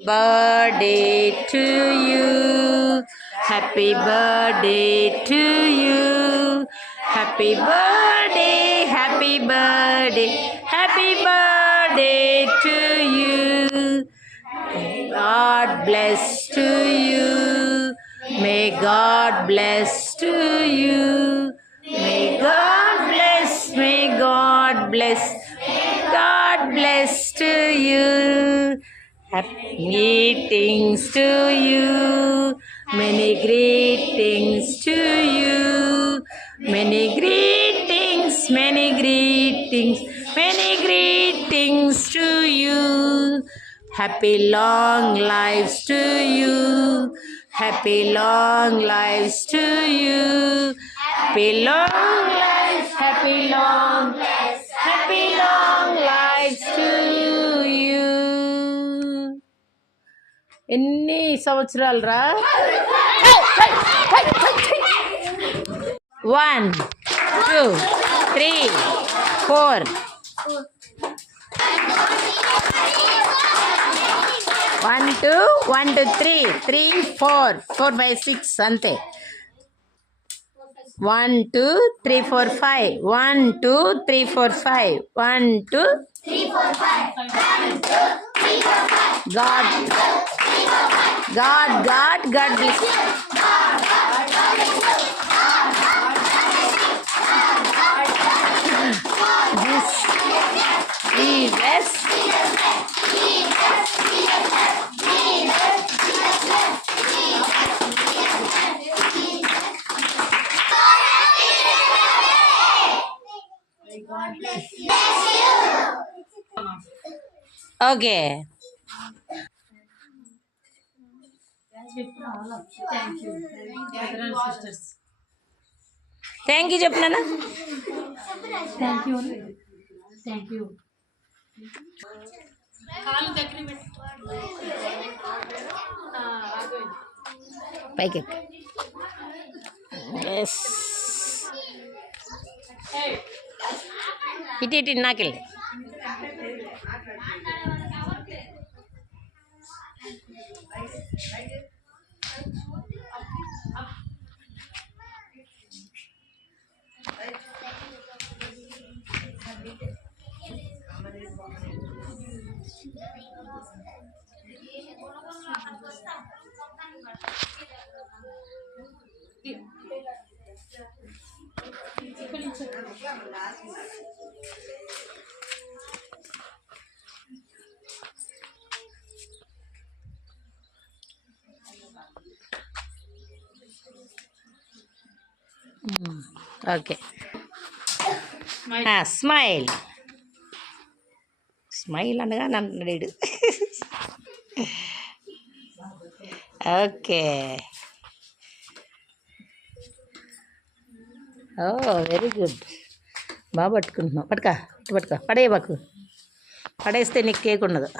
birthday to you. Happy birthday to you. Happy birthday, happy birthday, happy birthday to you. God bless to you. May God bless to you. May God bless, may God bless, God bless to you. Happy things to you. Many greetings to you. Many greetings, many greetings, many greetings to you. Happy long lives to you. Happy long lives to you. Happy long lives, happy long lives, happy long lives to you. ఎన్ని సంవత్సరాలు రా? 1 2 3 4 1 2 1 2 3 3 4 4 5 6 అంతే. 1 2 3 4 5 1 2 3 4 5 1 2 3 4 5 God God God God bless. Jesus. Okay. Thank you చెప్పినా. Thank you పైకి yes ఇటు ఇటు నాకెళ్ళి. Okay. Smile smile అనగా నన్ను అడిగాడు. ఓకే. ఓ వెరీ గుడ్. బాగా పట్టుకుంటున్నావు. పట్టుక ఇటు పట్టుక. పడేయబాకు. పడేస్తే నీకు కేక్ ఉండదు.